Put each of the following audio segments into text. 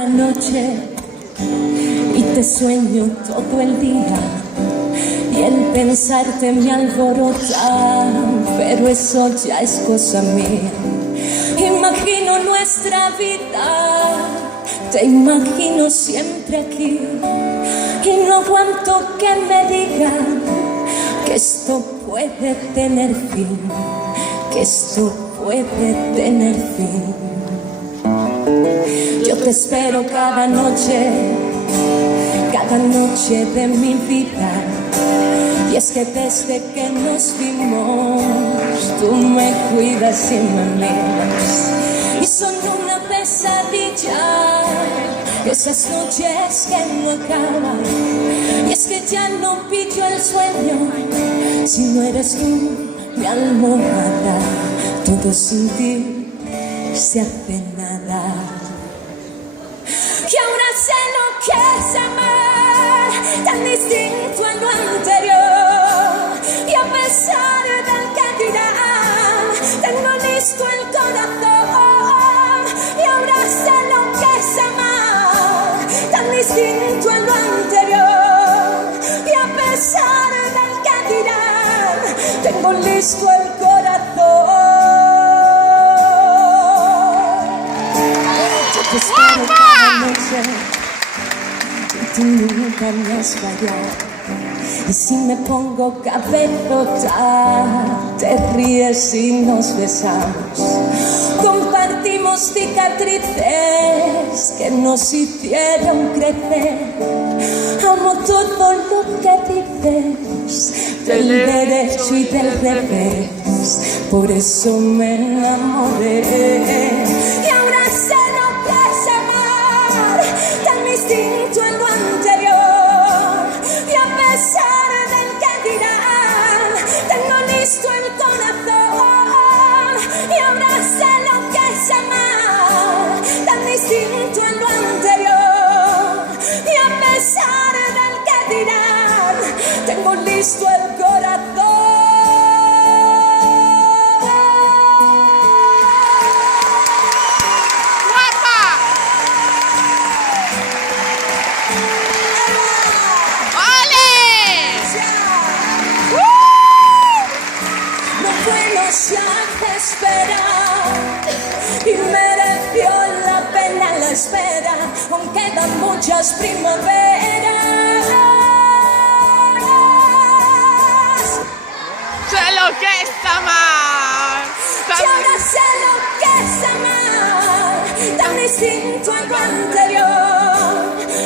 Cada noche y te sueño todo el día y el pensarte me alborota, pero eso ya es cosa mía. Imagino nuestra vida, te imagino siempre aquí y no aguanto que me digan que esto puede tener fin, que esto puede tener fin. Yo te espero cada noche de mi vida. Y es que desde que nos vimos, tú me cuidas y me miras. Y son una pesadilla esas noches que no acaban. Y es que ya no pillo el sueño si no eres tú mi almohada. Todo sin ti se hace nada. Y ahora sé lo que es amar, tan distinto a lo anterior. Y a pesar del que dirán, tengo listo el corazón. Y ahora sé lo que es amar, tan distinto a lo anterior. Y a pesar del que dirán, tengo listo el corazón. Yo te espero cada noche y tú nunca me has fallado. Y si me pongo cabezota, te ríes y nos besamos. Compartimos cicatrices que nos hicieron crecer. Amo todo lo que dices, del derecho y del revés. Por eso me enamoré. Y ahora sé lo que es amar, tan distinto en lo anterior. Y a pesar del que dirán, tengo listo el corazón. Y ahora sé lo que es amar, tan distinto en lo anterior. Y a pesar del que dirán, tengo listo el corazón. Se hace esperar y mereció la pena la espera, aunque quedan muchas primaveras. Sé lo que es amar. Y ahora sé lo que es amar, tan distinto a lo anterior.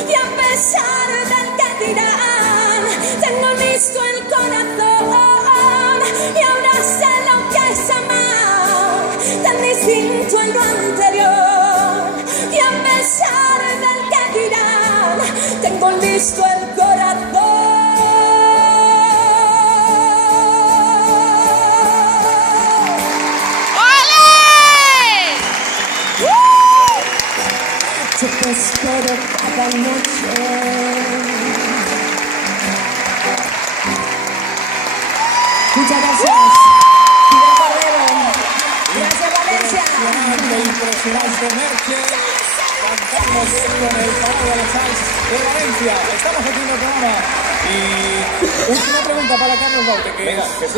Y a pesar del que dirán, tengo listo el corazón. Y ahora sé lo que es amar, tan distinto a lo anterior. Y a pesar del que dirán, tengo listo el corazón. Yo te espero cada noche. Muchas gracias. Fidel Cordero. Gracias, Valencia. Impresionante Merche. Cantamos con el Palau de la Salsa de Valencia. Estamos aquí en el programa. Y una pregunta para Carlos Baute.